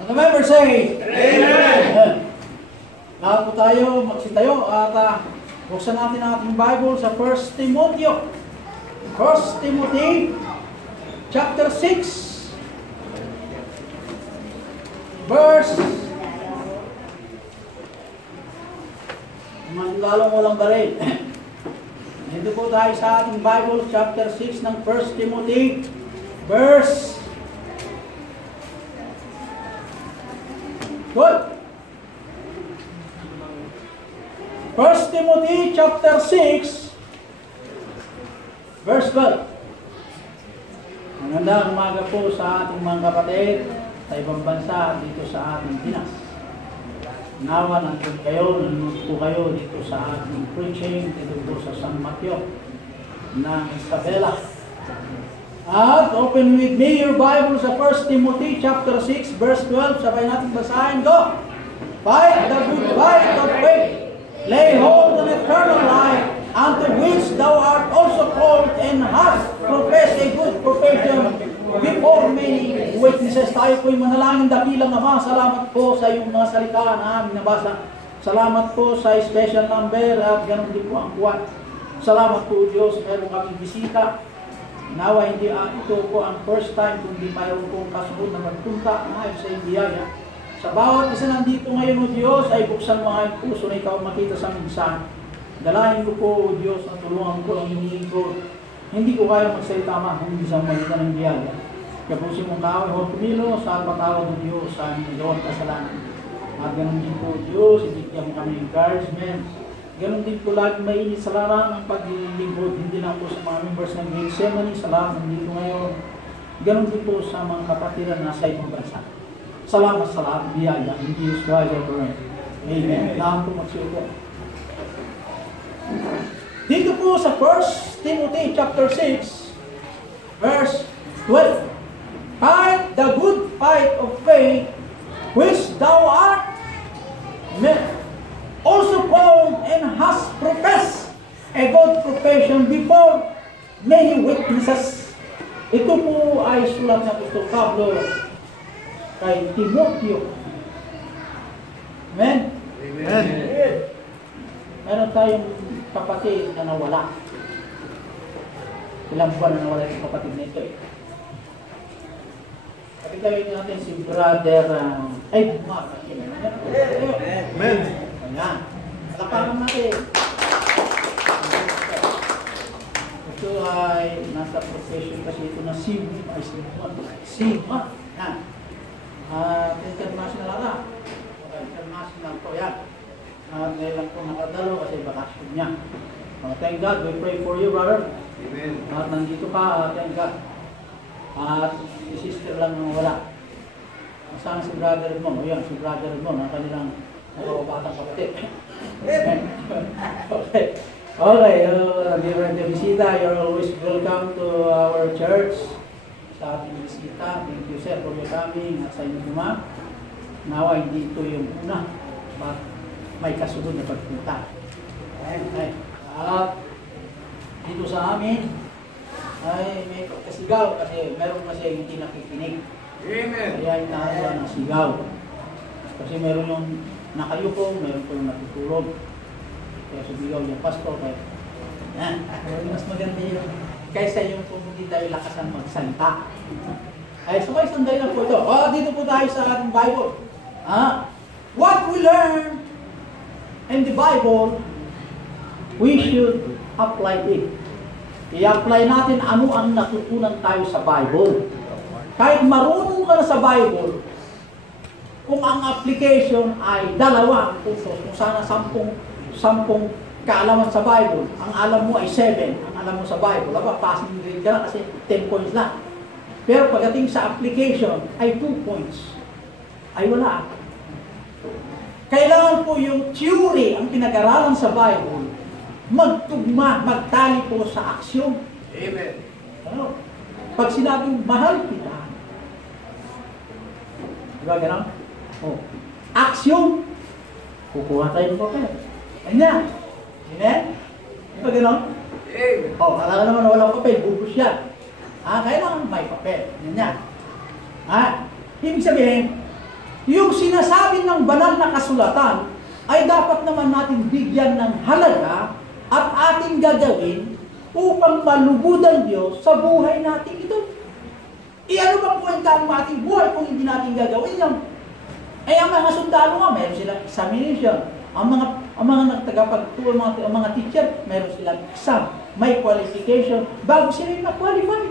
And the members say, Amen. Lahat po tayo, magsitayo at buksan natin ang ating Bible sa 1 Timothy. 1 Timothy chapter 6 verse lalong walang baril. Dito po tayo sa ating Bible, chapter 6 ng 1 Timothy, verse good. 1 Timothy chapter 6 verse 12. Magandang umaga po sa ating mga kapatid sa ibang bansa at dito sa ating Pinas. Nawa nandun kayo, nandun po kayo dito sa ating preaching, dito po sa San Mateo ng Isabela. At open with me your Bible sa 1 Timothy chapter 6 verse 12. Sabay natin basahin. Go! Fight the good fight of faith. Lay hold on eternal life, unto which thou art also called, and hast professed a good profession before many witnesses. Tayo po'y manalangin. Dakilang Ama, salamat po sa iyong mga salita na aming nabasa. Salamat po sa special number at ganun din po ang kuwan. Salamat po Diyos, meron kaming bisita. Nawa hindi ito po ang first time, kundi mayroon pong kasunod na magpunta ngayon sa India. Sa bawat isa nandito ngayon o Diyos ay buksan mga puso na ikaw makita sa minsan. Dalahin ko po o Diyos at tulungan ko ang iyong lingkod. Hindi ko kaya magsalita hindi sa malita ng biyaya. Kapusin mong kaway o tumilo sa patawad ng Diyos sa aming gawang kasalanan. At ganun din po Diyos, ibigyan mo kami encouragement. Ganun din po lagi mainit sa larang ang paglilingkod. Hindi lang po sa mga members ng Gethsemane, sa lahat nandito ngayon. Ganun din po sa mga kapatiran na sa ibang bansa. Salamat sa lahat ng biyaya. In Jesus Christ I pray. Amen. Lahat po magsiupo. Dito po sa 1 Timothy chapter 6 verse 12. Fight the good fight of faith, which thou art also called, and hast professed a good profession before many witnesses. Ito po ay sulat ng Apostol Pablo kay Timoteo. Amen? Amen. Meron tayong kapatid na nawala. Ilang buwan na nawala yung kapatid nito eh. Kapitawin natin si brother Mark. Amen. Ayan. Alapakan natin. Ito ay nasa profession kasi ito na Sigma. Yan. International na. International po yan. Ngayon lang po nakadalo kasi bakasyon niya. Thank God, we pray for you, brother. Amen. At nandito ka, thank God. At si sister lang nang wala. Saan si brother mo? O yan, si brother mo, ang kanilang nakawabatang kapatid. Okay. Okay, dear bisita, you're always welcome to our church. Sa ating bisita, thank you sir for your coming at sa inyong luma. Nawa, hindi ito yung una, but may kasunod na pagpunta. Okay. At dito sa amin, ay may kasigaw kasi meron kasi hindi nakikinig. Amen. Kaya inahawa ng sigaw. Kasi meron yung nakayuko, meron po yung natutulog. Kaya sumigaw yung pastor. Kaya, mas maganda yun. Kaysa yung kung hindi tayo lakasan magsalita. Ay, so may sanday na po ito. Dito po tayo sa ating Bible. What we learn in the Bible, we should apply it. I-apply natin ano ang natutunan tayo sa Bible. Kahit marunong ka na sa Bible, kung ang application ay 2 puntos, kung sana 10 kaalaman sa Bible, ang alam mo ay 7, ang alam mo sa Bible, passing grade ka na kasi 10 points lang. Pero pagdating sa application ay 2 points. Ay wala. Kailangan po yung theory, ang pinag-aralan sa Bible, magtugma, magtali po sa aksyon. Amen. Ano? Pag sinabing mahal kita, diba gano'n? Aksyon, kukuha tayo ng papel. Ganyan. Amen? Diba gano'n? Amen. Akala naman walang papel, bubus yan. Kailangan may papel. Ganyan. Ibig sabihin, yung sinasabi ng banal na kasulatan ay dapat naman natin bigyan ng halaga at ating gagawin upang malugod ang Diyos sa buhay natin ito. Ano bang kwenta ang ating buhay kung hindi natin gagawin yan? Ang mga sundalo nga, meron silang examination. Ang mga nagtagapagturo, ang mga teacher, meron silang exam. May qualification bago sila ma-qualify.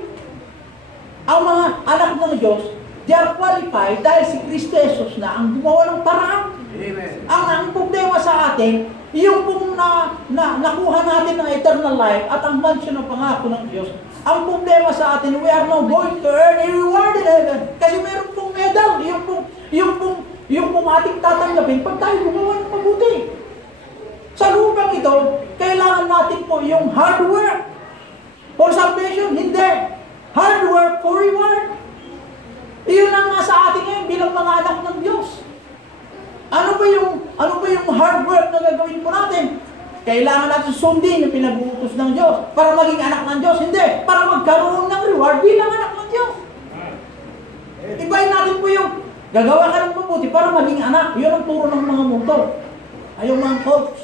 Ang mga anak ng Diyos, they are qualified dahil si Kristo Jesus na ang gumawa ng paraan. Amen. Ang problema sa atin, yung kung nakuha natin ng eternal life at ang mansion ng pangako ng Diyos, ang problema sa atin, we are now going to earn a reward in heaven. Kasi meron pong medal, yung pong ating tatanggapin pag tayo gumawa ng mabuti. Sa lupang ito, kailangan natin po yung hard work for salvation, hindi. Hard work for reward. Iyon ang nga sa atin ngayon bilang mga anak ng Diyos. Ano ba yung hard work na gagawin po natin? Kailangan natin sundin yung pinag-uutos ng Diyos para maging anak ng Diyos. Hindi, para magkaroon ng reward bilang anak ng Diyos. Ibahin natin po yung gagawa ka ng mabuti para maging anak. Yun ang turo ng mga motor. Ayaw mga coach.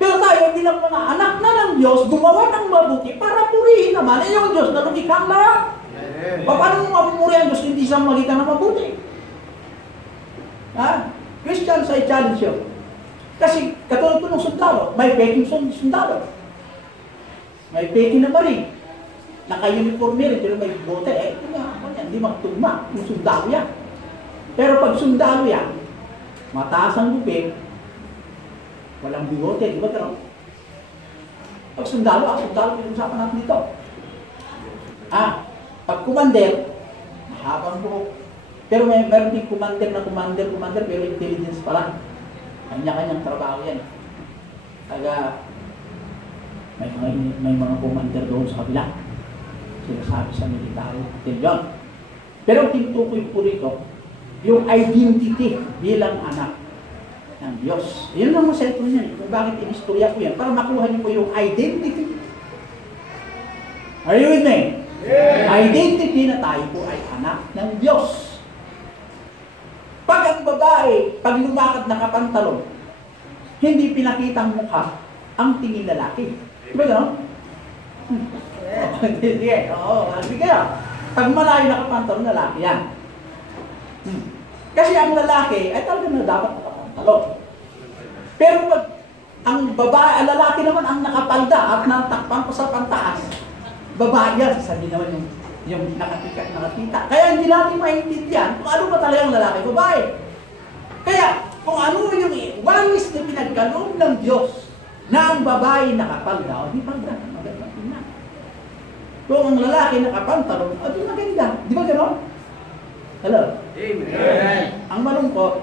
Pero tayo bilang mga anak na ng Diyos, gumawa ng mabuti para purihin naman yung Diyos na lumikha ang lahat. Paano mo mapupuri ang Diyos hindi sa magitan ng mabuti? Christians, I challenge you. Kasi katulad po ng sundalo, may peking sundalo. May peking na marig. Naka-uniform rin, pero may bote. Hindi magtugma. Yung sundalo yan. Pero pag sundalo yan, mataas ang bubig, walang bigote, di ba gano'n? Pag sundalo, pinag-usapan natin dito. Pag commander, mahabang buhok. Pero meron din commander, pero intelligence pa lang. Kanya-kanyang trabaho yan. May mga commander doon sa kabila. Sinasabi sa military, yun. Pero tinutukoy po rito, yung identity bilang anak ng Diyos. Yun ang masentro niya. Kung bakit inistorya ko yan, para makuha niyo po yung identity. Are you with me? Yeah. Identity na tayo po ay anak ng Diyos. Pag ang babae, pag lumakad nakapantalon, hindi pinakitang mukha ang tingin lalaki. Diba gano'n? Sige, sige. Pag malayo nakapantalon, lalaki yan. Kasi ang lalaki ay talaga na dapat nakapantalon. Pero pag ang babae, ang lalaki naman ang nakapalda at natakpan pa sa pantaas, babae yan, sasabihin naman yung nakakita. Kaya hindi natin maintindihan kung ano ba talaga ang lalaki, babae. Kaya kung ano yung walis na pinagkaloob ng Diyos na ang babae nakapalda, o di palda, maganda tingnan. Kung ang lalaki nakapantalon, o di maganda. Di ba gano'n? Hello? Amen. Ang malungkot,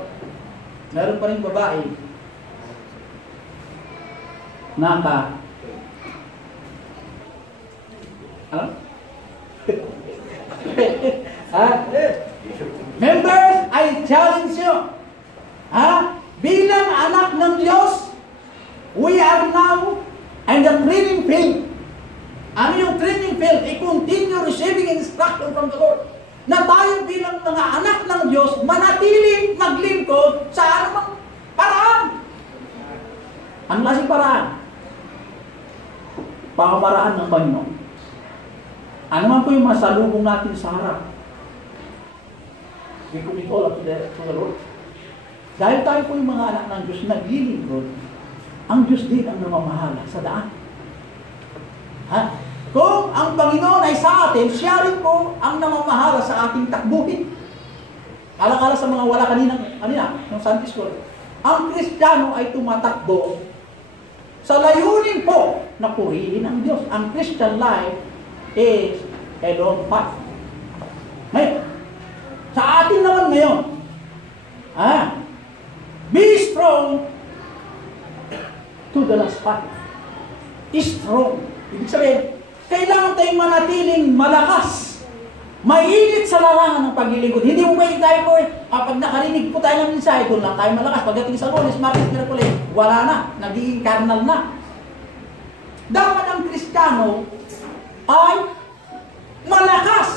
meron pa rin babae Members, I challenge you. Bilang anak ng Diyos, we are now in the training field. Ano yung training field? I-continue receiving instruction from the Lord. Na tayo bilang mga anak ng Diyos, manatiling maglingkod sa anumang paraan. Ang lasing paraan? Pamamaraan ng Panginoon. Ano man po yung masalubong natin sa harap? We commit all to the Lord. Dahil tayo po yung mga anak ng Diyos na naglilingkod, ang Diyos din ang namamahala sa daan. Kung ang Panginoon ay sa atin, siya rin po ang namamahala sa ating takbuhin. Alang-ala sa mga wala kanina, ng Sunday School. Ang Kristiyano ay tumatakbo sa layunin po na purihin ang Diyos. Ang Christian life is a long path. Ngayon, sa atin naman ngayon, be strong to the last part. Strong. Ibig sabihin, kailangan tayong manatiling malakas. Mainit sa larangan ng paglilingkod. Hindi mo pwede tayo po, pag nakarinig po tayo ng mensahe, doon lang tayo malakas. Pagdating sa Lunes, Martes, Miyerkules, wala na. Nagiging carnal na. Dapat ang Kristiyano ay malakas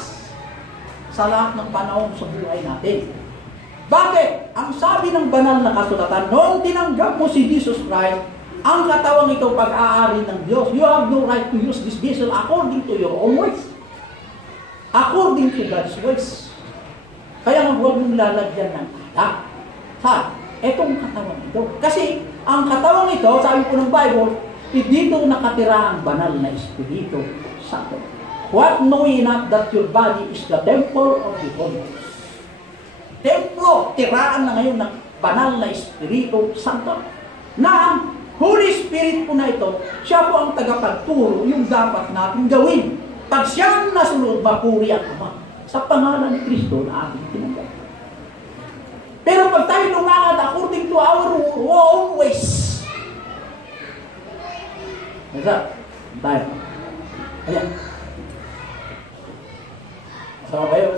sa lahat ng panahon sa buhay natin. Bakit? Ang sabi ng banal na kasulatan, noong tinanggap mo si Jesus Christ, ang katawang ito pag-aari ng Diyos. You have no right to use this vessel according to your own ways. According to God's ways. Kaya huwag mong lalagyan ng alak. Ha? Etong katawang ito. Kasi ang katawang ito, sabi po ng Bible, dito nakatira ang banal na Espiritu Santo. What know ye not that your body is the temple of the Holy Ghost? Templo, tiraan na ngayon ng banal na Espiritu Santo. Na ang Holy Spirit po na ito, siya po ang tagapagturo yung dapat natin gawin. Pag siyang nasunod, mapuri ang Ama sa pangalan ni Kristo na ating tinanggap. Pero pag tayo lumakad according to our own ways, nasa, tayo. Ayan. Sama kayo.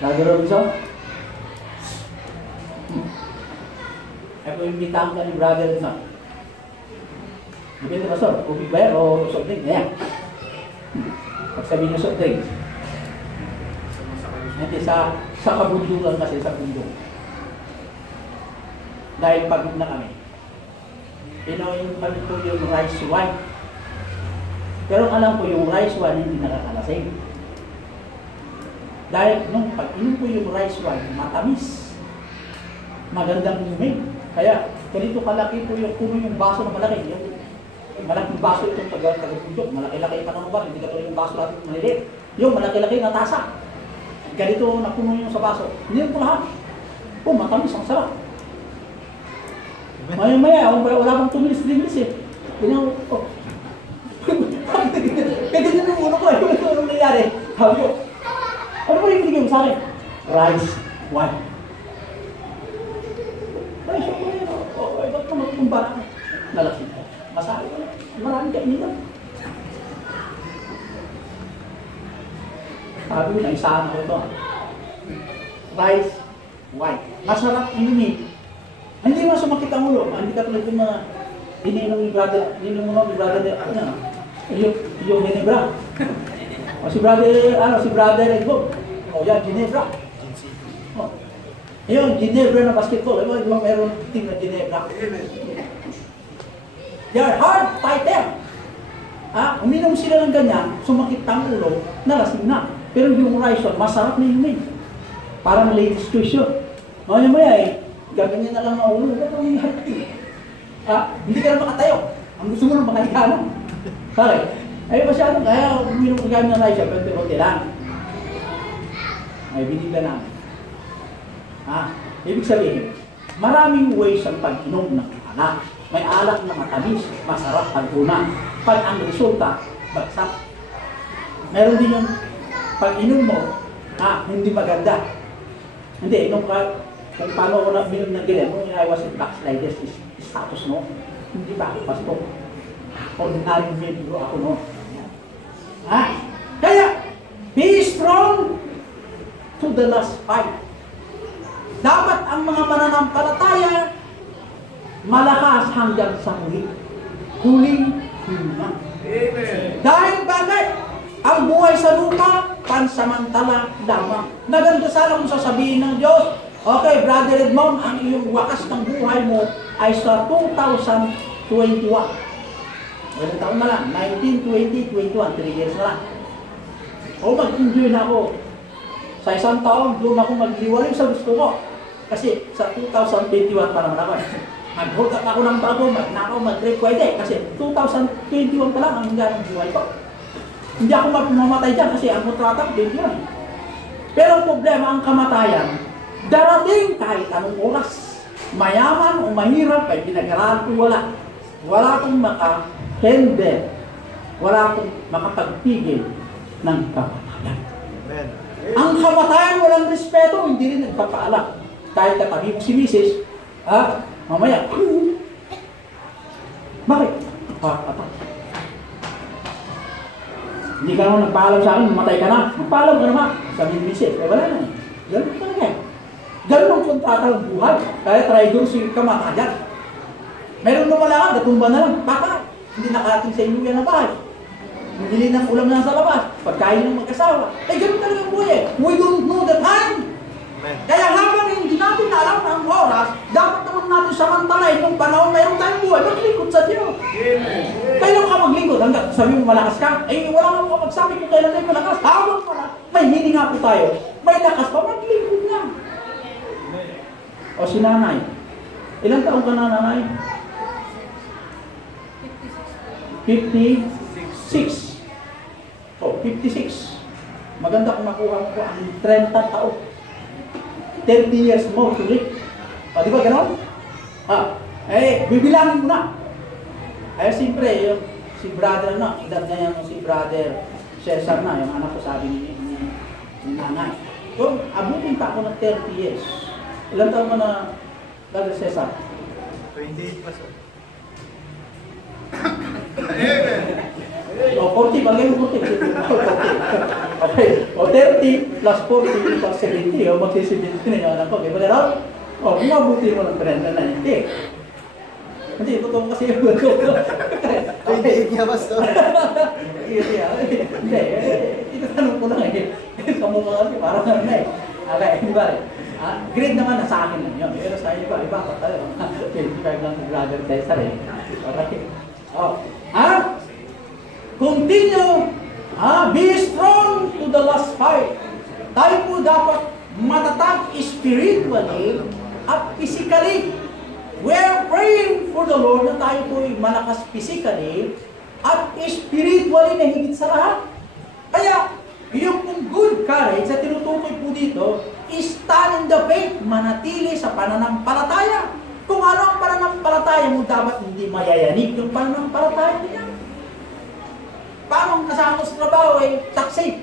Brother Robinson? Ako imbitahan ka ni Brother na. Depende ba, sir? Ubig ba yan o soft drink? Ayan. Pag sabihin niyo soft drink. Hindi sa kabundukan kasi, sa bundok. Dahil pagod na kami. Yung pagod yung rice wine. Pero alam ko yung rice wine hindi nakakalasing. Dahil nung pag-inom ko yung rice wine, matamis. Magandang inumin. Kaya ganito kalaki po yung puno yung baso na malaki. Yung malaking baso itong taga-bundok. Malaki-laki pa ng ubat. Hindi ka yung baso natin maliliit. Yung malaki-laki na tasa. Ganito na puno yung sa baso. Hindi yung lahat. Oh, matamis. Ang sarap. Maya-maya, wala bang 2 minutes, 3 minutes eh. Ganyan ko. Kaya ganyan yung ulo ko eh. Ano nangyari? Sabi ko, ano ba yung binigay mo sa akin? Rice wine. Ay, siya ko yun. Ay, ba't naman itong bata? Nalasin ko. Masabi ko. Marami kainin lang. Sabi ko, naisahan ko ito. Rice wine. Masarap inumin. Hindi mo sumakit ang ulo. Hindi ka tulad yung mga ininom ni brother, yung Ginebra. O si brother Edward. O yan, Ginebra. O. Yung Ginebra na basketball. Di ba meron team na Ginebra? They are hard fighter. Uminom sila ng ganyan, sumakit ang ulo, nalasing na. Pero yung rice wine, masarap na inumin. Parang latest question. Maya eh, gaganyan na lang ang ulo. Hindi ka na makatayo. Ang gusto mo lang makahiga na. Sorry. Ay, masyado. Kaya uminom ka kami ng rice wine, pero konti lang. Ay, binigla namin. Ibig sabihin, maraming ways ang pag-inom ng alak. May alak na matamis, masarap pag-una. Pag ang resulta, bagsak. Meron din yung pag-inom mo, hindi maganda. Hindi, inom ka, kung paano ako na-minom ng gilen, kung I was in backsliders, status mo, hindi ba ako pasto? Ordinary medyo ako no. Kaya, be strong to the last fight. Dapat ang mga mananampalataya malakas hanggang sa huli. Huling hina. Dahil bakit? Ang buhay sa lupa, pansamantala lamang. Naganda sana kung sasabihin ng Diyos, okay, Brother Edmond, ang iyong wakas ng buhay mo ay sa 2021. Ilang taon na lang? 19, 20, 21, 3 years na lang. O mag-enjoy na ako. Sa isang taon, doon ako mag-liwalay sa gusto ko. Kasi sa 2021 pa naman ako. Mag-hold up ako ng bago, mag-trip pwede. Kasi 2021 pa lang ang hanggang ng buhay ko. Hindi ako mamatay dyan kasi ang kontrata din yun. Pero ang problema, ang kamatayan, darating kahit anong oras. Mayaman o mahirap, ay pinag-aralan ko wala. Wala akong maka-handle. Wala akong makapagpigil ng kamatayan. Amen. Ang kamatayan walang respeto, hindi rin nagpapaalam. Kahit katabi mo si Mrs., mamaya, bakit? Hindi ka naman nagpaalam sa akin, mamatay ka na. Magpaalam ka naman. Sabi ni Mrs., wala na. Ganun talaga eh. Ganun ang kontrata ng buhay. Kaya traitor si kamatayan. Meron naman lang, natumba na lang. Baka, hindi nakarating sa inyo yan na bahay. bumili ng ulam na sa labas, pagkain ng mag-asawa. Ganun talaga ang buhay. We don't know the time. Kaya habang hindi natin alam ang oras, dapat naman natin samantalahin nung panahon mayroon tayong buhay, maglingkod sa Diyos. Kailan ka maglingkod? Hanggang sabi mo malakas ka? Wala nga magsabi kung kailan tayo malakas. Habang pala, may hininga po tayo. May lakas pa, maglingkod na. O si nanay. Ilang taong ka na, nanay? 56. O, 56. Maganda kung nakuha ko ang 30 taon. 30 years more to live. O, di ba gano'n? Bibilangin mo na. Siyempre, yung si brother na, edad na yan si brother Cesar na, yung anak ko sabi ni nanay. So, abutin pa ako ng 30 years. Ilang taon mo na, brother Cesar? 28 pa, sir. O, 40, bagay mo 40. Okay. O, 30 plus 40 equals 70. O, magsi-70 na yung anak ko. Okay ba na? O, mabuti mo ng 30 na hindi. Hindi, totoo kasi yung gusto. Okay, yeah, Pastor. Hindi, itatanong ko lang eh. Sa mukha kasi parang ano eh. Okay, di ba rin? Grade naman na sa akin lang yun. Pero sa iba pa tayo. 25 lang sa brother Cesar eh. Okay. Continue. Be strong to the last fight. Tayo po dapat matatag spiritually at physically. We are praying for the Lord na tayo po malakas physically at spiritually na higit sa lahat. Kaya, yung good courage sa tinutukoy po dito, stand in the faith, manatili sa pananampalataya. Kung ano ang pananampalataya mo, dapat hindi mayayanig yung pananampalataya niya. Paano ang kasama mo sa trabaho ay saksi?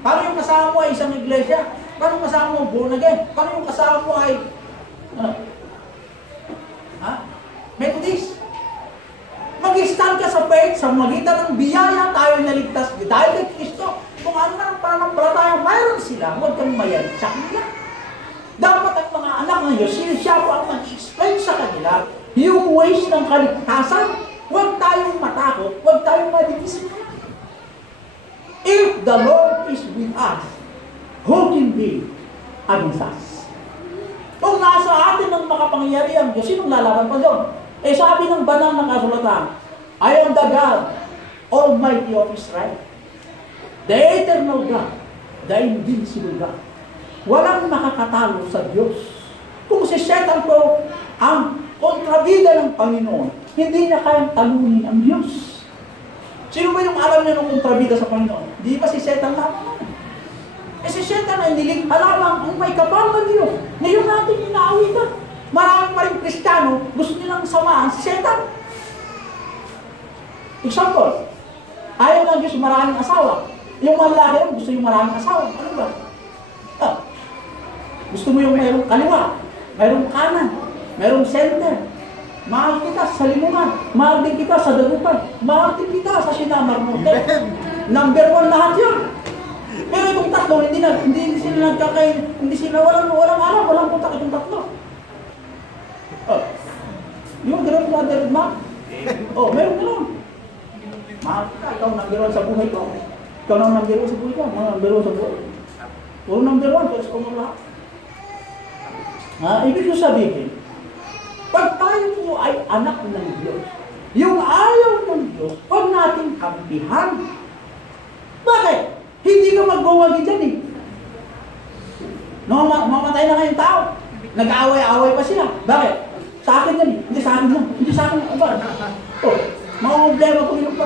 Paano yung kasama mo ay isang iglesia? Paano yung kasama mo born again? Paano yung kasama mo ay Methodist? Mag-stand ka sa faith sa magitan ng biyaya tayo naligtas dahil kay Kristo. Kung ano na ang pananampalataya mayroon sila, huwag kang mayanig sa kanila. Dapat ang mga anak ng Diyos, siya po ang mag-explain sa kanila yung ways ng kaligtasan. Huwag tayong matakot, huwag tayong madidisin. If the Lord is with us, who can be against us? Kung nasa atin ang makapangyarihan Diyos, sinong lalaban pa doon? Sabi ng banal na kasulatan, I am the God, Almighty of Israel, the eternal God, the invincible God. Walang makakatalo sa Diyos. Kung si Satan po ang kontrabida ng Panginoon, hindi niya kayang talunin ang Diyos. Sino ba yung alam niya ng kontrabida sa Panginoon? Di ba si Satan lamang? Si Satan ay nilikha lamang ang may kapal na Diyos. Ngayon natin inaawitan. Maraming pa rin Kristiyano, gusto nilang samahan si Satan. Example, ayaw ng Diyos maraming asawa. Yung malaki gusto yung maraming asawa. Ano ba? Gusto mo yung mayroong kaliwa, mayroong kanan, mayroong center. Mahal kita sa limungan, mahal din kita sa dagupan, mahal din kita sa sinamar mo. Number 1 lahat yun. Pero itong tatlo, hindi sila nagkakain, hindi sila walang alam, walang puntak itong tatlo. Yung gano'n brother Mark? Meron ka lang. Mahal ka, ikaw number 1 sa buhay ko. Ikaw na number 1 sa buhay ko, mga number 1 sa buhay. Puro number 1, pero sa kumang lahat. Ibig ko sabihin, pag tayo po ay anak ng Diyos, yung ayaw ng Diyos, huwag natin kampihan. Bakit? Hindi ka magwawagi dyan eh. Mamatay na ngayong tao. Nag-aaway-aaway pa sila. Bakit? Sa akin yan eh. Hindi sa akin lang. Hindi sa akin lang. Mga problema kung yung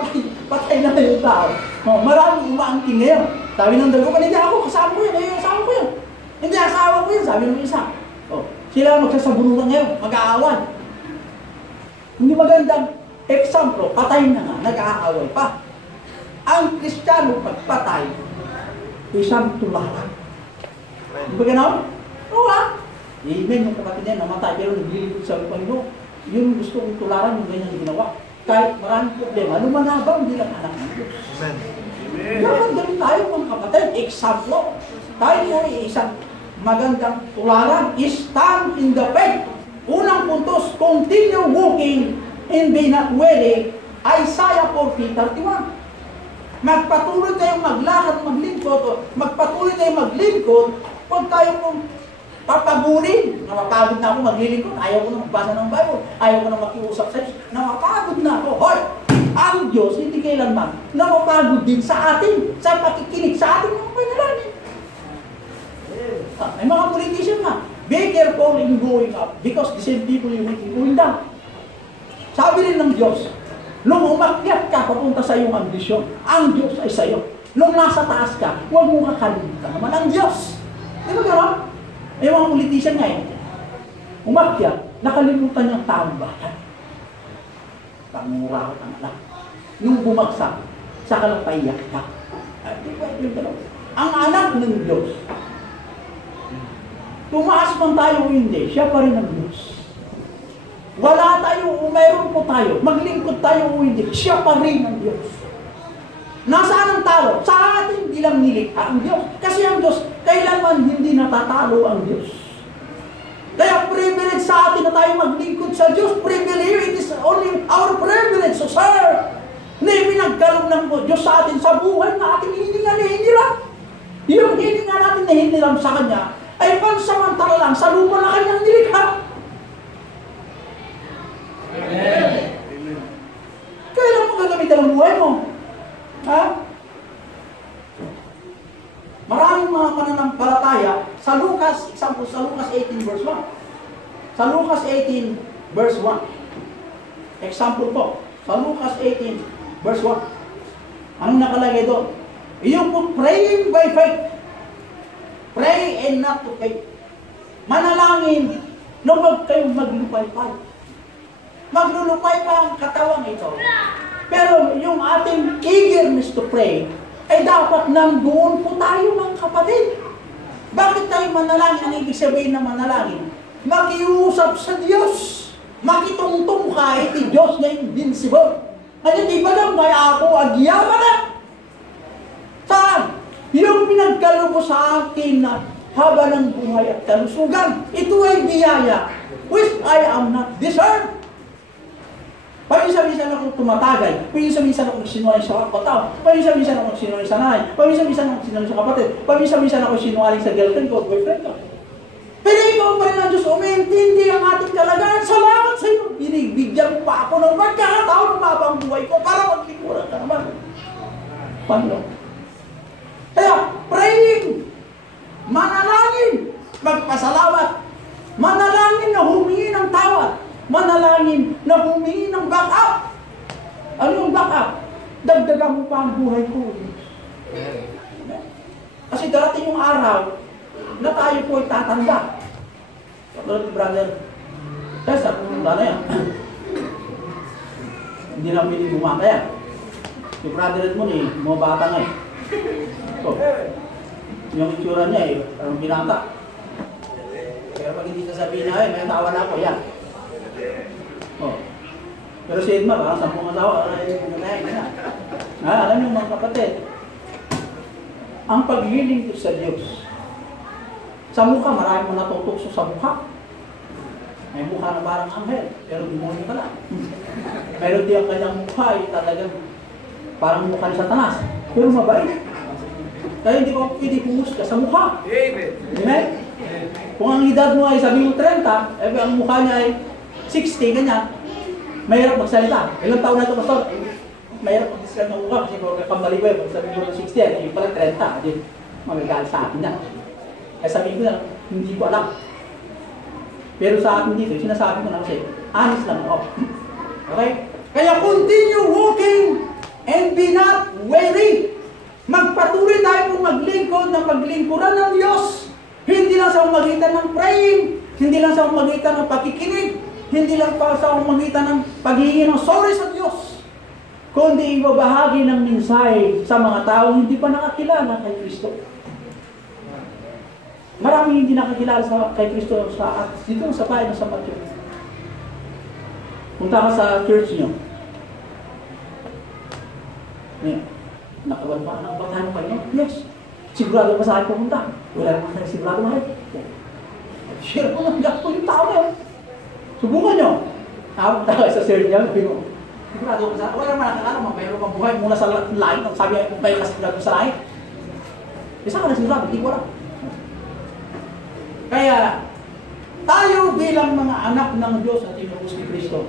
patay na ngayong tao. Maraming umaangking ngayon. Sabi ng dalawa, hindi ako, kasama ko yan. Kasama ko yan. Hindi, asawa ko yan. Sabi ng isa. Sila magsasabulutan ngayon. Mag-aawan. Hindi magandang example. Patay na nga. Nag-aaway pa. Ang Kristiyano pagpatay, isang tularan. Di ba gano'n? Oo Amen yung kapatid niya, namatay, pero naglilipod sa Panginoon. Yung gusto kong tularan, yung ganyan ginawa. Kahit maraming problema, lumanabang bilang anak ng Diyos. Amen. Dapat ganun tayo mga kapatid. Example. Tayo po isang magandang tularan. Stand in the faith. Unang puntos, continue walking and be not weary. Isaiah 40:31. Magpatuloy tayong maglakad, maglingkod, magpatuloy tayong maglingkod, huwag tayong papagurin. Napapagod na ako maglilingkod, ayaw ko na magbasa ng Bible, ayaw ko na makiusap sa Diyos, napapagod na ako. Hoy! Ang Diyos, hindi kailanman, napapagod din sa atin, sa pakikinig sa ating mga panalangin. May mga politician na, be careful in going up because the same people you make going down. Sabi rin ng Diyos, nung umakyat ka papunta sa iyong ambisyon, ang Diyos ay sa iyo. Nung nasa taas ka, huwag mo kakalimutan naman ang Diyos. Di ba gano'n? May mga politician ngayon, umakyat, nakalimutan niyang taong bayan. Pangura ko ng anak. Nung bumagsak, saka lang paiyak ka. Di ba yung gano'n? Ang anak ng Diyos, tumaas man tayo o hindi, siya pa rin ang Diyos. Wala tayo o mayroon po tayo, maglingkod tayo o hindi, siya pa rin ang Diyos. Nasaan ang tao? Sa atin bilang nilikha ang Diyos. Kasi ang Diyos, kailanman hindi natatalo ang Diyos. Kaya privilege sa atin na tayo maglingkod sa Diyos. Privilege, it is only our privilege to serve. Na pinagkalog ng Diyos sa atin sa buhay na ating hininga na hiniram. Yung hininga natin na hiniram sa Kanya, ay pansamantala lang sa lupa na Kanyang nilikha. Amen. Kailan mo gagamitan ang buhay mo? Ha? Maraming mga pananampalataya sa Lucas, example, sa Lucas 18 verse 1. Sa Lucas 18 verse 1. Example po, sa Lucas 18 verse 1. Anong nakalagay doon? You put praying by faith. Pray and not to faith. Manalangin nung huwag kayong maglupay-pay. Maglulupay pa ang katawang ito. Pero yung ating eagerness to pray, ay dapat nandoon po tayo mga kapatid. Bakit tayo manalangin? Ang ibig sabihin na manalangin? Makiusap sa Diyos. Makitungtong kahit ni Diyos na invincible. Ano di ba lang kaya ako agyaman na? Saan? Yung pinagkalubo sa akin na haba ng buhay at kalusugan. Ito ay biyaya which I am not deserved. Paminsan-minsan ako tumatagay, paminsan-minsan ako sinungaling sa kapatid, paminsan-minsan ako sinungaling sa nanay, paminsan-minsan ako sinungaling sa kapatid, paminsan-minsan ako sinungaling sa girlfriend ko, boyfriend ko. Pero ikaw pa rin ang Diyos, umintindi ang ating kalagayan. Salamat sa iyo. Binibigyan mo pa ako ng magkakataon ng mabang buhay ko para maglikuran ka naman. Panginoon. Kaya, praying, manalangin, magpasalamat, manalangin na humingi ng tawad, manalangin na humingi ng backup. Ano yung backup? Dagdagan mo pa ang buhay ko. Kasi darating yung araw na tayo po ay tatanda. Katulad ni brother Tessa, kung ano yan. Hindi na piling bumata yan. Yung brother mo ni, mga bata nga eh. So, yung itsura niya eh, parang binata. Pero pag hindi sasabihin na may tawa na ako, yan. Oh. Pero si Edma, parang 10 asawa, alam niyo mga kapatid, ang paghiling ko sa Diyos, sa mukha, marami mo natutokso sa mukha. May mukha na parang anghel, pero demonyo ka lang. Pero di ang kanyang mukha ay talagang parang mukha ni Satanas, pero mabait. Kaya hindi ko pwede pumusga sa mukha. Amen? Kung ang edad mo ay sabi mo 30, ang mukha niya ay 60, ganyan, mahirap magsalita. Ilang taon na ito, pastor? Mahirap mag-describe ng mukha kasi kung kakamali ko pag sabi mo ng 60, yung pala 30, din magagal sa akin na. Kaya sabihin ko na, hindi ko alam. Pero sa akin dito, sinasabi ko na kasi, honest lang ako. Okay? Kaya continue walking and be not weary. Magpatuloy tayo kung maglingkod ng paglingkuran ng Diyos. Hindi lang sa umagitan ng praying, hindi lang sa umagitan ng pakikinig, hindi lang pa sa umagitan ng paghihingi ng sorry sa Diyos, kundi ibabahagi ng mensahe sa mga taong hindi pa nakakilala kay Kristo. Maraming hindi nakakilala kay Kristo dito sa bahay ng San Mateo. Punta ka sa church niyo. Nakawan ba ng batahan pa yun? Yes. Sigurado pa sa akin pumunta. Wala naman tayo sigurado mahal. Share ko ng gasto yung tao na yun. Subukan nyo. Tawag tayo sa sir niya. Sigurado ka sa, wala naman nakakala, mayroon kang buhay mula sa langit. Sabi kung kayo kasi sigurado sa langit. Isa ka na sigurado, hindi ko alam. Kaya, tayo bilang mga anak ng Diyos at tinubos ni Kristo,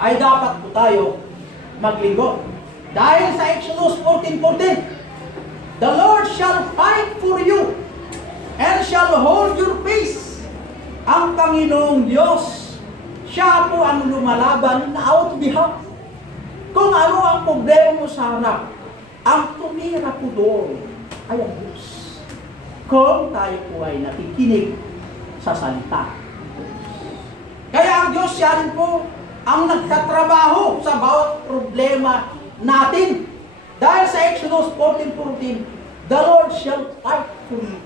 ay dapat po tayo maglingkod. Dahil sa Exodus 14:14, the Lord shall fight for you and shall hold your peace. Ang Panginoong Diyos, siya po ang lumalaban na out behalf. Kung ano ang problema mo sa harap, ang tumira po doon ay ang Diyos. Kung tayo po ay nakikinig sa salita. Kaya ang Diyos siya rin po ang nagtatrabaho sa bawat problema natin. Dahil sa Exodus 14:14, the Lord shall fight for you.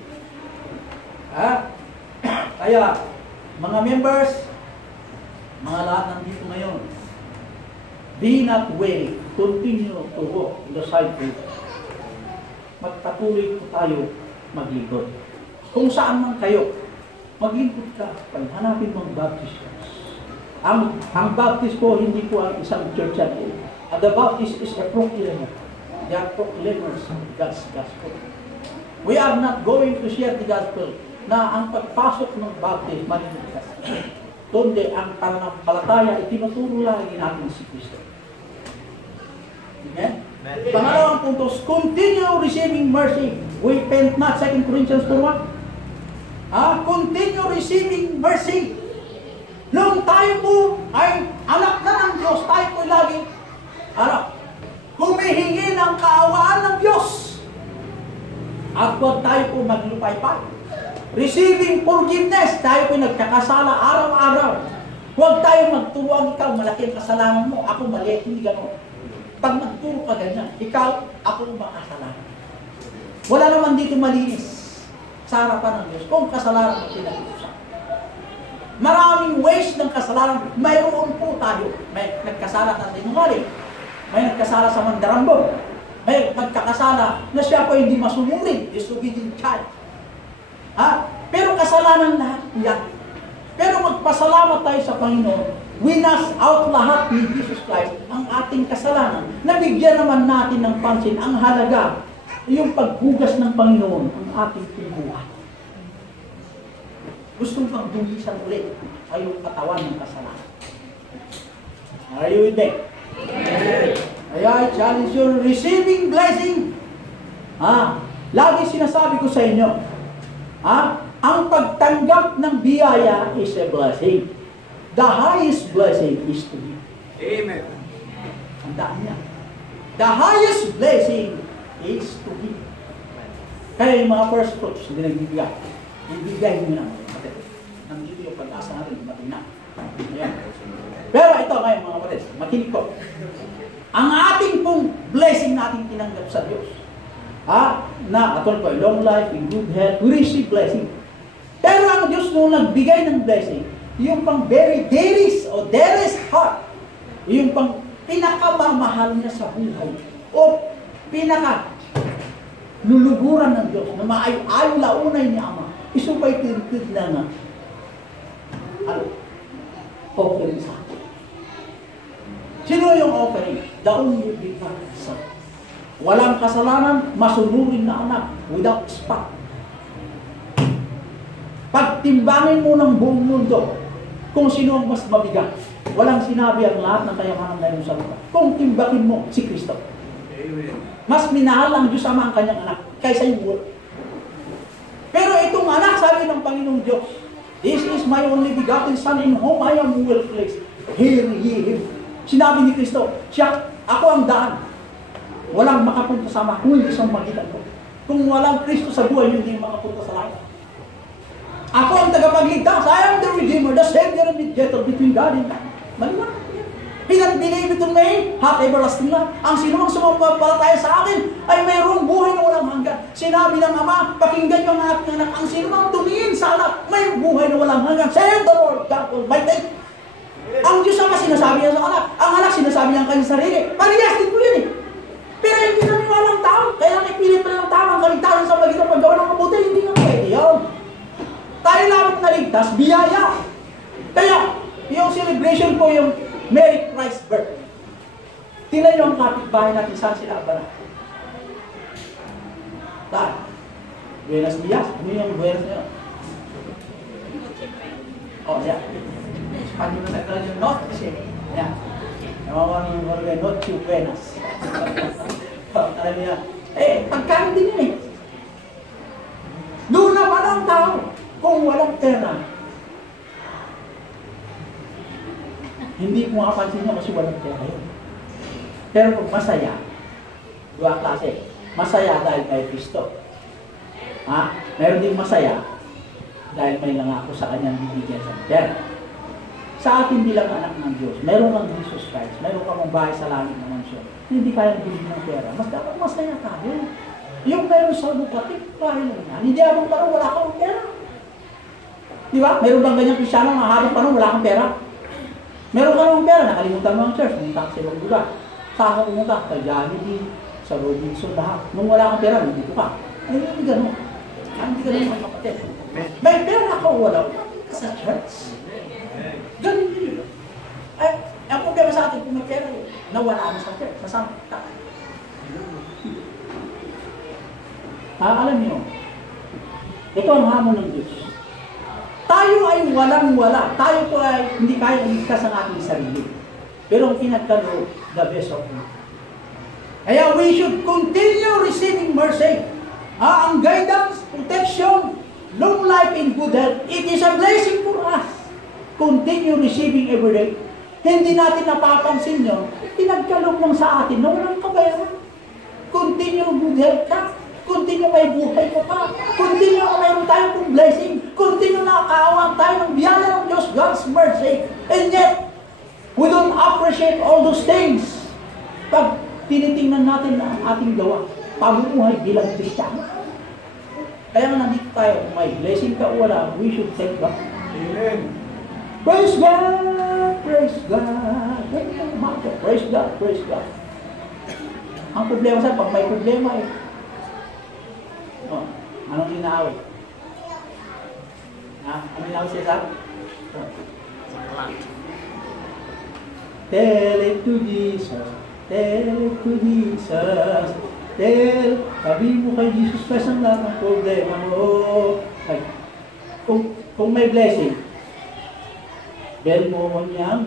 Kaya, mga members, mga lahat nandito ngayon, be not weary, continue to walk in the side road. Magpatuloy po tayo maglingkod. Kung saan man kayo, maglingkod ka, hanapin mong Baptist Church. Ang Baptist po, hindi po ang isang church yan. The Baptist is a proclaimer. They are proclaimers of God's gospel. We are not going to share the gospel na ang pagpasok ng Baptist maniligtas. Kundi ang pananampalataya itinuturo lagi natin si Kristo. Amen? Pangalawang punto, continue receiving mercy. We repent not, 2 Corinthians 4:1. Continue receiving mercy. Nung tayo po ay anak na ng Diyos, tayo po lagi humihingi ng kaawaan ng Diyos. At huwag tayo po maglupay-pay. Receiving forgiveness, tayo po nagkakasala araw-araw. Huwag tayo magturuan, ikaw malaki ang kasalanan mo, ako maliit, hindi gano'n. Pag nagturo ka ganyan, ikaw, ako makasalanan. Wala naman dito malinis sa harapan ng Diyos kung kasalanan mo pinag-uusap. Maraming ways ng kasalanan, mayroon po tayo. May nagkasala sa sinungaling, may nagkasala sa mandarambog, may nagkakasala na siya po hindi masunurin, disobedient child. Pero kasalanan lahat yan. Pero magpasalamat tayo sa Panginoon. Winas out lahat ni Jesus Christ ang ating kasalanan. Nabigyan naman natin ng pansin ang halaga, yung paghugas ng Panginoon ang ating pinuha. Gusto pang dumisan ulit sa iyong katawan ng kasalanan. Are you with me? Kaya I challenge you, receiving blessing. Lagi sinasabi ko sa inyo, ang pagtanggap ng biyaya is a blessing. The highest blessing is to give. Amen. Tandaan niya. The highest blessing is to give. Kaya yung mga first fruits, hindi nagbibigay. Ibigay mo na. Nandito yung pag-asa natin, matina. Ayan. Pero ito ngayon mga kapatid, makinig ko. Ang ating pong blessing natin tinanggap sa Diyos. Na katulad ko, long life, in good health, we receive blessing. Pero ang Diyos nung nagbigay ng blessing, yung pang very dearest o dearest heart, yung pang pinakamamahal niya sa buhay, o pinaka luluguran ng Diyos, na maayo-ayo launay ni Ama, isupay tinitid na nga, offering sa atin. Sino yung offering? The only begotten Son. Walang kasalanan, masunurin na anak, without spot. Pagtimbangin mo ng buong mundo, kung sino ang mas mabigat, walang sinabi ang lahat ng kayamanan na yung sa lupa. Kung timbakin mo, si Kristo. Amen. Mas minahal ang Diyos Ama ang kanyang anak, kaysa yung world. Pero itong anak, sabi ng Panginoong Diyos, this is my only begotten Son in whom I am well pleased. Hear ye him. Sinabi ni Kristo, siya, ako ang daan. Walang makapunta sa ama, kung hindi siyang magitan ko. Kung walang Kristo sa buhay, hindi makapunta sa langit. Ako ang tagapagligtas. I am the Redeemer, the Savior and Mediator between God and man. Maliwanag yan. He that believeth in me, hath everlasting life. Ang sinumang sumampalataya sa akin, ay mayroong buhay na walang hanggan. Sinabi ng Ama, pakinggan yung aking anak. Ang sinumang tumingin sa anak, may buhay na walang hanggan. Saith the Lord God Almighty. Ang Diyos Ama sinasabi niya sa anak. Ang anak sinasabi niya ang kanyang sarili. Parehas din po yun eh. Pero hindi naniwala ng tao. Kaya ipilit pa ng tao ang kaligtasan sa magitan paggawa ng mabuti. Hindi nga pwede yun. Tayo lamang naligtas, biyaya. Kaya, yung celebration po yung Merry Christ's birth. Tingnan nyo ang kapitbahay natin, saan sila abala? Saan? Buenos Dias. Ano yung Buenos Dias? Oh, yeah. Paano na nagkaroon yung not? Yeah. Nawawan yung mga not too buenas. Alam niya, pagkain din yun eh. Doon na pala ang tao kung walang pera. Hindi ko makapansin niya kasi walang pera yun. Pero kung masaya, dua klase. Masaya dahil kay Kristo. Meron din masaya dahil may nangako sa kanyang bibigyan sa pera. Sa atin bilang anak ng Diyos, meron kang Jesus Christ, meron kang bahay sa langit na mansyon, hindi kaya bibigyan ng pera. Mas dapat masaya tayo. Yung meron sa bukati, kaya lang yan. Hindi abang parang wala kang pera. Di ba? Meron bang ganyang Kristyano na habang parang wala kang pera? Meron ka ng pera, nakalimutan mo ang church, pumunta ka sa ibang lugar. Saan ka pumunta? Sa Jollibee, sa Robinson, lahat. Nung wala kang pera, nandito ka. Hindi gano'n. Hindi gano'n mga kapatid. May pera ka o wala, ka sa church. Ganun yun. Ang problema sa atin, kung may pera yun, nawala na sa church. Masama ka. Alam niyo, ito ang hamon ng Diyos. Tayo ay walang-wala. Tayo po ay hindi kaya iligtas ang ating sarili. Pero ang pinagkalo, the best of you. Kaya we should continue receiving mercy. Ang guidance, protection, long life in good health, it is a blessing for us. Continue receiving every day. Hindi natin napapansin yun. Pinagkalong lang sa atin na walang kabayaran. Continue good health ka. Continue may buhay ka pa. Continue mayroon tayo kong blessing. Continue nakakaawan tayo ng biyaya ng Diyos, God's mercy. And yet, we don't appreciate all those things. Pag tinitingnan natin na ang ating gawa, pamumuhay bilang Kristiyano. Kaya nga nandito tayo, may blessing ka o wala, we should take back. Amen. Praise God! Praise God! Praise God! Praise God! Ang problema sa pag may problema anong inaaway? Anong inaaway siya sa? Tell it to Jesus. Tell it to Jesus. Sabi mo kay Jesus Christ ang lahat ng problema mo. Kung may blessing, bel mo niya.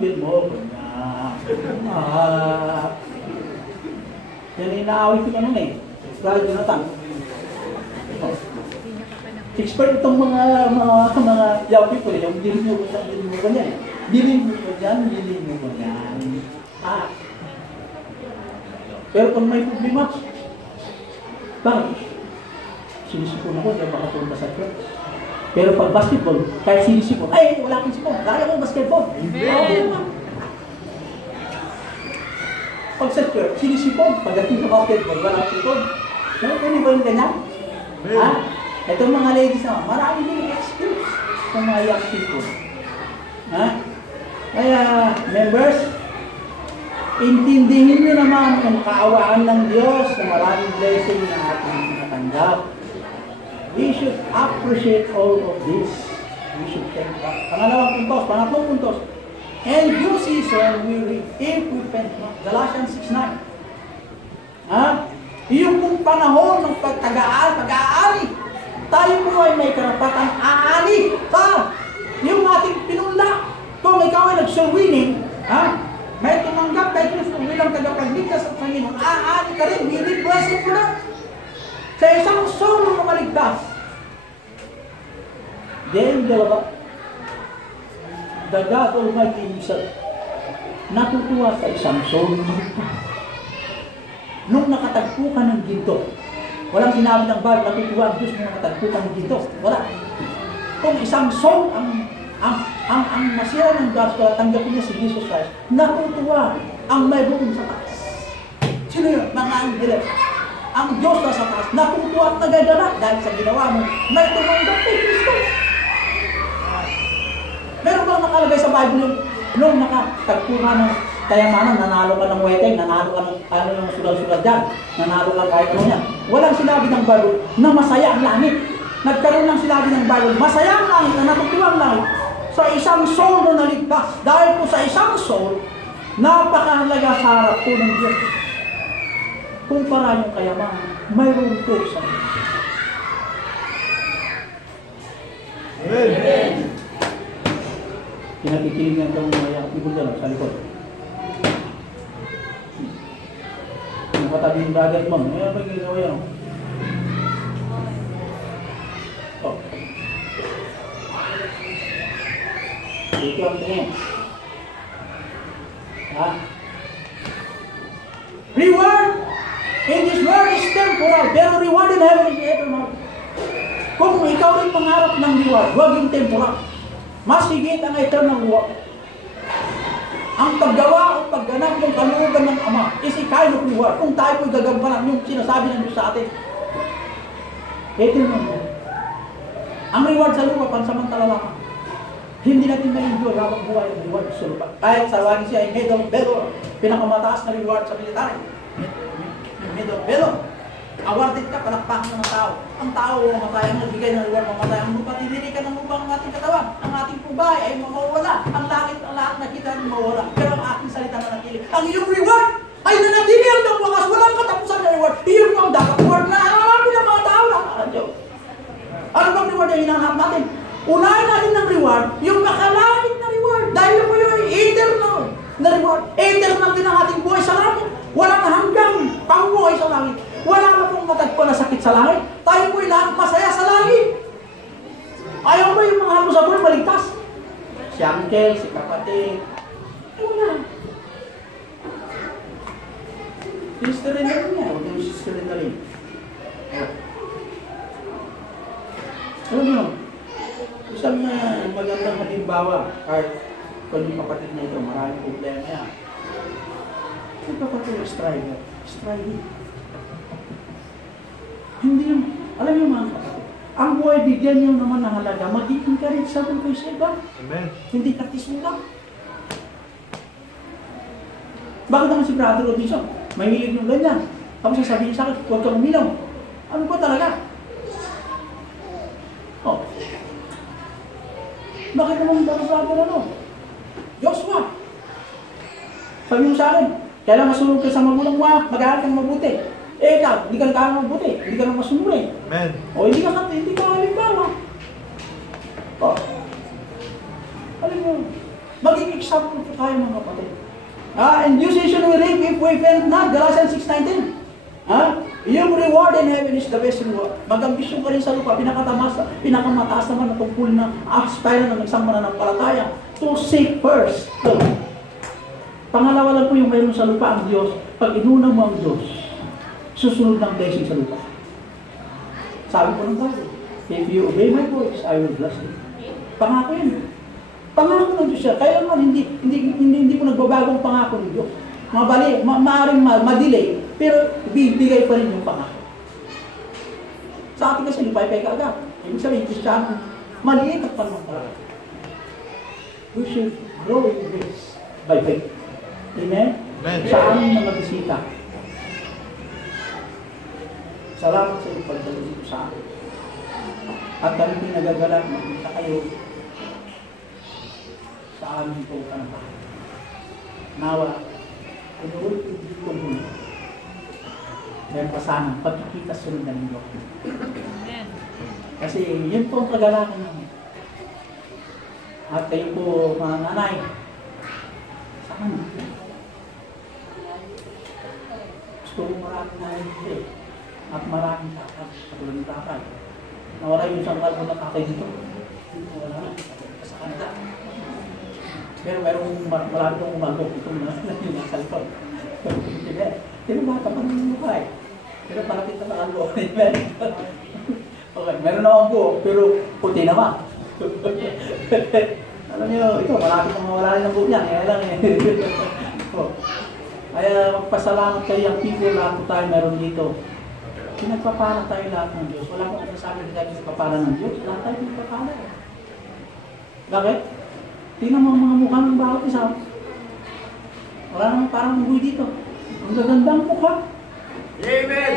Yan inaaway ko kanun Brother Jonathan. Expert itong mga young people, yung dilim mo ko niyan. Dilim mo ko niyan. Pero kung may problema, bakit? Sinisipon ako, dahil makapunta sa church. Pero pag basketball, kahit sinisipon, wala akong sipon, lagi akong basketball. Pag sa church, sinisipon, pagdating sa basketball, wala akong sipon. Ano ba yung ganyan? Itong mga ladies naman, marami din excuse sa mga young people. Kaya, members, intindihin nyo naman ang kaawaan ng Diyos na maraming blessing na ating natanggap. We should appreciate all of this. We should thank God. Pangatlong puntos. And due season, we reap if we repent not. Galatians 6:9. Yung kung panahon ng pag-aari, tayo po ay may karapatang aali. Yung ating pinunla, kung ikaw ay nag-soul-winning, may tumanggap kay Kristo bilang tagapagligtas at Panginoon, aali ka rin, hindi blessing mo na. Sa isang soul na maligtas, then dalawa, the God Almighty Himself, natutuwa sa isang soul na maligtas. Nung nakatagpo ka ng ginto, walang sinabi ng Bible, natutuwa ang Diyos nung nakatagpo ka ng ginto. Wala. Kung isang soul ang masira ng gospel, tanggapin niya si Jesus Christ, natutuwa ang may bukong sa taas. Sino yun? Mga angeles. Ang Diyos na sa taas, natutuwa at nagagalak dahil sa ginawa mo, may tumanggap kay Kristo. Meron bang nakalagay sa Bible yung nung nakatagpo ka ng kayamanan, nanalo ka ng weteng, nanalo ka ng sugal-sugal dyan, nanalo ka kahit ano yan. Walang sinabi ng Bible na masaya ang langit. Nagkaroon ng sinabi ng Bible, masaya ang langit, na natutuwa ang langit sa isang soul na naligtas. Dahil po sa isang soul Napakahalaga sa harap po ng Diyos. Kumpara yung kayamanan, mayroon po sa Diyos. Amen. Pinakikinig nga itong mga people dyan sa likod. Yung katabi yung dagat mo, may apa yung ginawa yan? Oh. Ito ang tingin. Ha? Reward in this world is temporal, pero reward in heaven is eternal. Kung ikaw rin pangarap ng reward, huwag yung temporal. Mas higit ang eternal reward. Ang paggawa o pagganap ng kalooban ng Ama is a kind of reward. Kung tayo po'y gagampanan yung sinasabi ng Diyos sa atin. Eternal reward. Ang reward sa lupa, pansamantala lang. Hindi natin ma-enjoy habang buhay ang reward sa lupa. Kahit sa wagi siya ay medal of valor, pinakamataas na reward sa military. Medal of valor. Awarded ka, palakpakan ng tao. Ang tao o mamatay ang nagbigay ng reward, mamatay ang lupa, tiniri ka ng lupa ng ating katawan. Ang ating pubay ay mawawala. Ang langit, ang lahat nakita ng mawawala. Pero ang ating salita nanatili. Ang iyong reward ay nanatili hanggang wakas. Walang katapusan na reward. Iyon po ang dapat reward na hanapin ng mga tao na Diyos. Ano bang reward na hinahanap natin? Unahin natin ng reward, yung makalangit na reward. Dahil po yung eternal na reward. Eternal din ang ating buhay sa langit. Walang hanggang pangbuhay sa langit. Wala na pong matagpo na sakit sa langit. Tayo po'y lahat masaya sa langit. Ayaw mo yung mga hapos sa buhay maligtas. Si uncle, si kapatid. Wala. Sister rin na rin yan. Huwag yung sister rin na rin. Alam mo, isang magandang halimbawa, kahit kung yung kapatid na ito, maraming problema yan. Yung kapatid yung striver. Striving. Hindi yung, alam niyo mga kapatid, ang buhay bigyan niyo naman ng halaga, magiging ka rin sa buhay sa iba. Amen. Hindi katis mo lang. Bakit naman si Brother Robinson? Mahilig yung ganyan. Tapos sasabihin sa akin, huwag kang umilaw. Ano ba talaga? Oh. Bakit naman Brother ano? Joshua. Sabi mo sa akin, kailangan masunod ka sa magulang mo, mag-aaral kang mabuti. Eh ikaw, hindi ka nag-aaral mabuti, hindi ka nang masunod. Amen. O hindi ka halimbawa. O. Alam mo, maging example po tayo mga kapatid. And you say, we reap if we faint not, Galatians 6:19. Yung reward in heaven is the best reward. Mag-ambisyon ka rin sa lupa, pinakamataas naman na tungkol na aspire ng isang mananampalataya to seek first. So, pangalawa lang po yung mayroon sa lupa ang Diyos. Pag inuna mo ang Diyos, susunod ng blessing sa lupa. Sabi ko ng Bible, if you obey my voice, I will bless you. Pangako yun. Pangako ng Diyos siya. Kaya naman, hindi po nagbabagong pangako ng Diyos. Maaaring ma-delay, pero bibigay pa rin yung pangako. Sa atin kasi, lipay-pay ka agad. Ibig sabihin, Kristiyano, maliit at panmangkala. We should grow in grace by faith. Amen? Amen. Sa amin na magbisita. Salamat sa iyong pagdalo dito sa akin. At kami pinagagalak, makita kayo sa aming pong kantahan. Nawa, inuulit ko muna. Meron pa sana, pagkikita sunod na linggo. Kasi yun po ang kagalakan namin. At kayo po, mga nanay, saan na? Gusto mo maraming nanay at maraming tatay, katulad ng tatay. Nawala yung isang kalbo ng tatay dito. Wala na, sa kanila. Pero mayroong marami kong umalbog itong yung nasa likod. Pero bata pa ng mukha eh. Pero palapit na nakalbo. Okay, meron naman po, pero puti naman. Alam niyo, ito, marami pang mawala rin ng buhok yan. Kaya lang eh. Kaya magpasalamat kayo ang people lahat po tayo meron dito. Pinagpapala tayo lahat ng Diyos. Wala pong nasasabi na tayo pinagpapala ng Diyos. Lahat tayo pinagpapala. Bakit? Tingnan mo ang mga mukha ng bawat isa. Wala naman parang buhay dito. Ang gagandang mukha. Amen!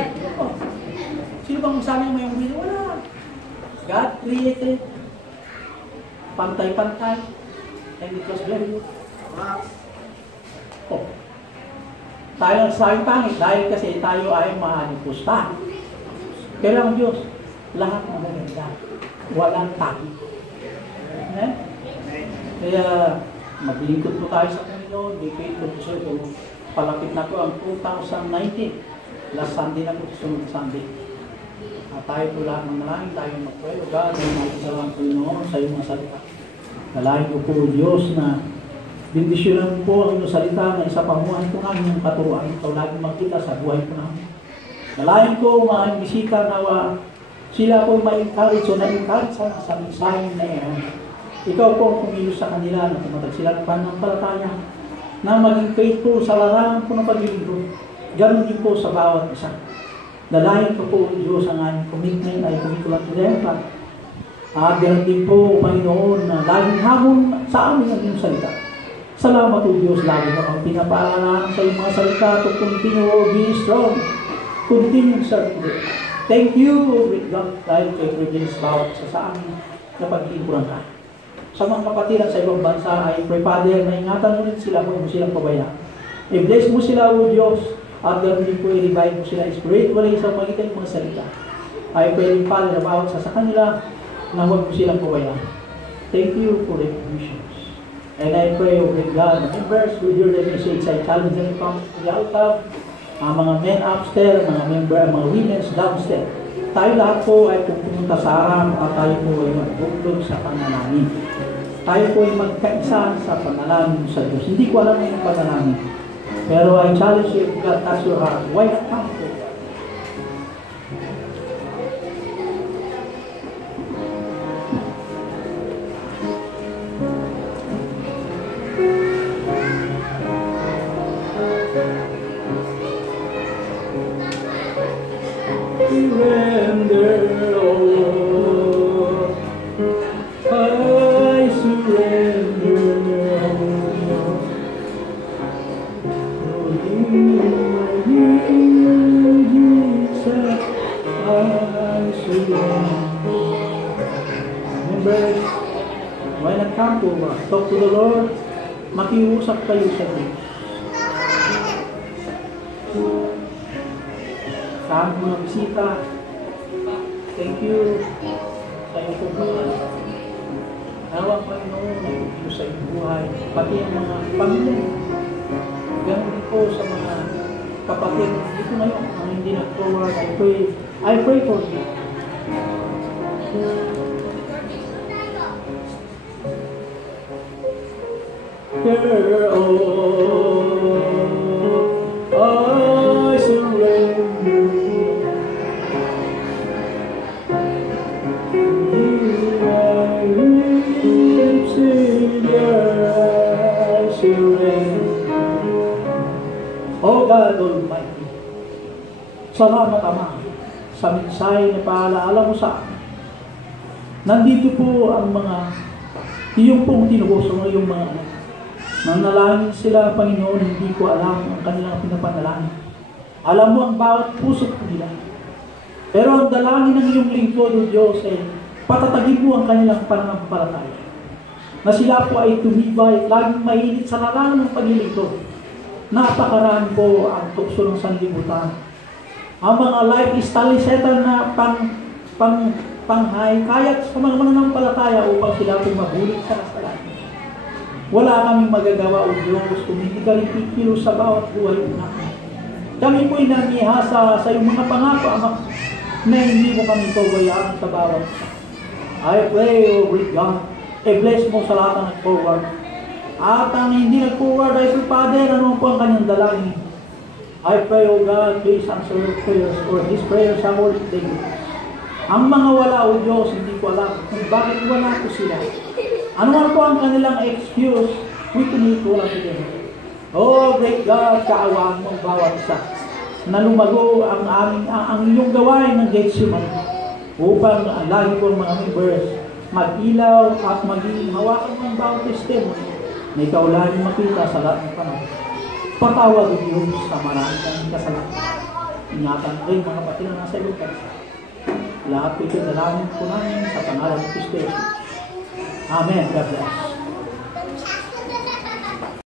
Sino bang masabi mo yung buhay? Wala. God created. Pantay-pantay. And it was very good. Oh. Tayo sa pangit dahil kasi tayo ay mahalipusta. Pero ang Diyos, lahat ng maganda. Walang taki. Amen? Kaya maglingkod po tayo sa Panginoon. Be faithful to serve. Palapit na po ang 2019. Last Sunday na po, sunod Sunday. At tayo po lahat ng nalangin, tayo mag-pray. O God, ay makasalamat po Panginoon sa iyong mga salita. Nalahin ko po Diyos na bindisyonan po ang iyong salita na isa pamuhan po namin yung katuruan. Ikaw lagi magkita sa buhay po namin. Nalahin ko mga bisita na sila po ma-encourage o na-encourage sa mensahe na iyon. Ikaw po ang kumilos sa kanila na tumatag sila ng pananampalataya na maging faithful sa larangan po ng paglilingkod. Ganon din po sa bawat isa. Dalahin ko po Diyos ang aming commitment ay kumikulat to them. At ganon din po Panginoon na laging hamon sa amin ang iyong salita. Salamat po Diyos, lagi na kang pinapaalanan sa iyong mga salita to continue be strong. Continue serving. Thank you, with God, dahil kayo privilege bawat sa amin na pag-iimpuran ka. Sa mga kapatiran sa ibang bansa ay pray Father na ingatan mo rin sila kung mo silang pabayaan. I-bless mo sila o Diyos at ganoon din po i-revive mo sila spiritually sa magitan ng mga salita. I pray rin Father na bawat sa kanila na huwag mo silang pabayaan. Thank you for the provisions. And I pray, O great God, the members will hear the message I challenge them from the altar. Ang mga men upstairs, mga member, mga women downstairs. Tayo lahat po ay pupunta sa harap at tayo po ay magbuklog sa panalangin. Tayo po ay magkaisa sa panalangin sa Diyos. Hindi ko alam yung panalangin. Pero I challenge you, God, as your heart. Why not come po? Surrender all. I surrender all. For you, Jesus, I surrender. Members, why not come to talk to the Lord? Makiusap kayo sa Diyos. Saan mo ng bisita? Thank you sa iyong pupunta. Nawang Panginoon na ito sa iyong buhay. Pati ang mga pamilya. Ganun din po sa mga kapatid. Dito ngayon, ang hindi nag-forward. I pray for you. Here, I surrender. Oh God Almighty, salamat Ama sa mensahe na paalaala mo sa amin. Nandito po ang mga iyong pong tinubuso ng iyong mga anak. Nanalangin sila, Panginoon, hindi ko alam ang kanilang pinapanalangin. Alam mo ang bawat puso nila. Pero ang dalangin ng iyong lingkod, O Diyos, ay patatagin mo ang kanilang pananampalataya. Na sila po ay tumibay, laging mainit sa larangan ng paglilingkod. Napakaraan po ang tukso ng sanlibutan. Ang mga lifestyle setan na panghayat sa mga mananampalataya upang sila po mabulit sa kasalanan. Wala kaming magagawa, O Diyos, kung hindi ka rin kikilos sa bawat buhay namin. Kami po'y namihasa sa iyong mga pangako, Ama, na hindi mo kami pabayaan sa bawat isa. I pray, O great God, bless mo sa lahat ng nag-forward. At ang hindi nag-forward, I pray, Father, ano po ang kanyang dalangin? I pray, O God, please answer your prayers, or these prayers are all daily. Ang mga wala, O Diyos, hindi ko alam kung bakit wala ko sila. Ano man po ang kanilang excuse, we can wala sila. Oh, great God, kaawaan mo ang bawat isa na lumago ang iyong gawain ng Gethsemane upang lagi po ang mga members mag-ilaw at maging hawakan ng bawat testimony na ikaw lagi makita sa lahat ng panahon. Patawad ang Diyos sa maraming kaming kasalanan. Ingatan rin mga kapatid na nasa lugar. Lahat po ito dalangin po namin sa pangalan ng Kristo Jesus. Amen. God bless.